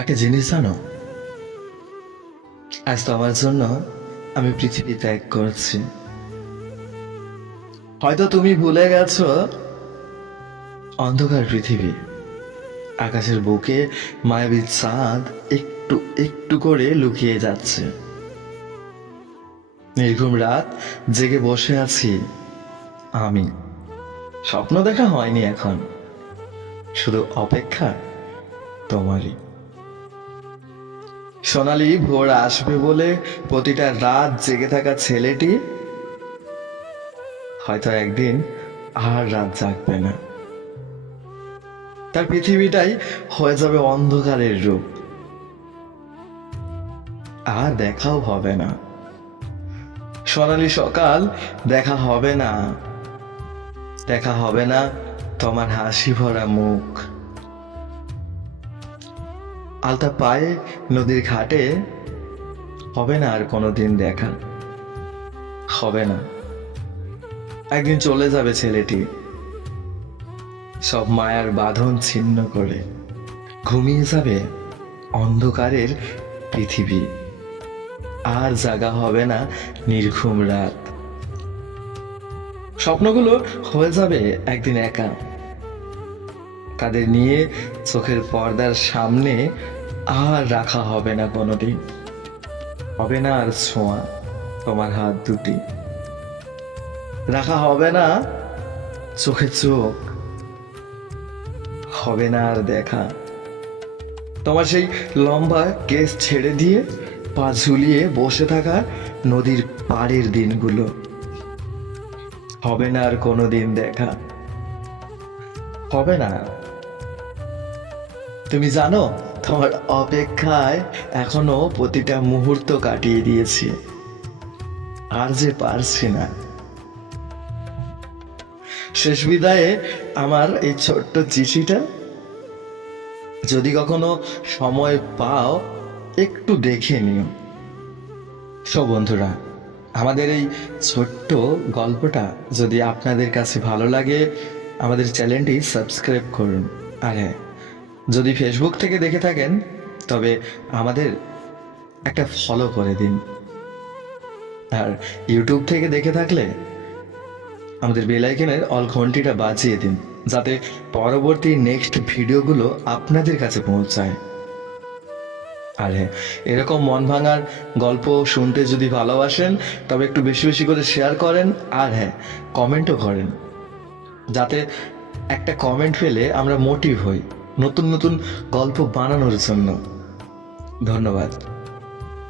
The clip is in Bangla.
একটা জিনিস জানো, আজ তোমার জন্য আমি পৃথিবী ত্যাগ করছি। হয়তো তুমি ভুলে গেছো অন্ধকার পৃথিবী, আকাশের বুকে মায়াবী চাঁদ একটু একটু করে লুকিয়ে যাচ্ছে। নির্ঘুম রাত জেগে বসে আছি আমি। স্বপ্ন দেখা হয়নি এখন, শুধু অপেক্ষা তোমারই। সোনালি ভোর আসবে বলে প্রতিটা রাত জেগে থাকা ছেলেটি হয়তো একদিন আর রাত জাগবে না। তার পৃথিবীটাই হয়ে যাবে অন্ধকারের রূপ, আর দেখাও হবে না। সোনালি সকাল দেখা হবে না, দেখা হবে না তোমার হাসি ভরা মুখ। আলতা পায়ে নদীর ঘাটে হবে না আর কোনোদিন দেখা, হবে না। একদিন চলে যাবে ছেলেটি, সব মায়ার বাঁধন ছিন্ন করে। ঘুমিয়ে যাবে অন্ধকারের পৃথিবী, আর জাগা হবে না নির্ঘুম রাত। স্বপ্নগুলো হয়ে যাবে একদিন একা, তাদের নিয়ে চোখের পর্দার সামনে আর রাখা হবে না কোনোদিন। হবে না আর ছোঁয়া তোমার হাত দুটি, রাখা হবে না চোখে চোখ, হবে না আর দেখা তোমার সেই লম্বা কেস ছেড়ে দিয়ে পা ঝুলিয়ে বসে থাকা নদীর পাড়ের দিনগুলো। হবে না আর কোনোদিন দেখা, হবে না। তুমি জানো, তোমার অপেক্ষায় এখনো প্রতিটা মুহূর্ত কাটিয়ে দিয়েছি, আর যে পারছি না। শেষ বিদায়ে আমার এই ছোট্ট চিঠিটা যদি কখনো সময় পাও একটু দেখে নিও। সব বন্ধুরা, আমাদের এই ছোট্ট গল্পটা যদি আপনাদের কাছে ভালো লাগে, আমাদের চ্যানেলটি সাবস্ক্রাইব করুন। আর হ্যাঁ, যদি ফেসবুক থেকে দেখে থাকেন তবে আমাদের একটা ফলো করে দিন। আর ইউটিউব থেকে দেখে থাকলে আমাদের বেল আইকনের অল ঘন্টিটা বাজিয়ে দিন, যাতে পরবর্তী নেক্সট ভিডিওগুলো আপনাদের কাছে পৌঁছায়। আর হ্যাঁ, এরকম মন ভাঙার গল্প শুনতে যদি ভালোবাসেন তবে একটু বেশি বেশি করে শেয়ার করেন। আর হ্যাঁ, কমেন্টও করেন, যাতে একটা কমেন্ট পেলে আমরা মোটিভ হই নতুন নতুন গল্প বানানোর জন্য। ধন্যবাদ।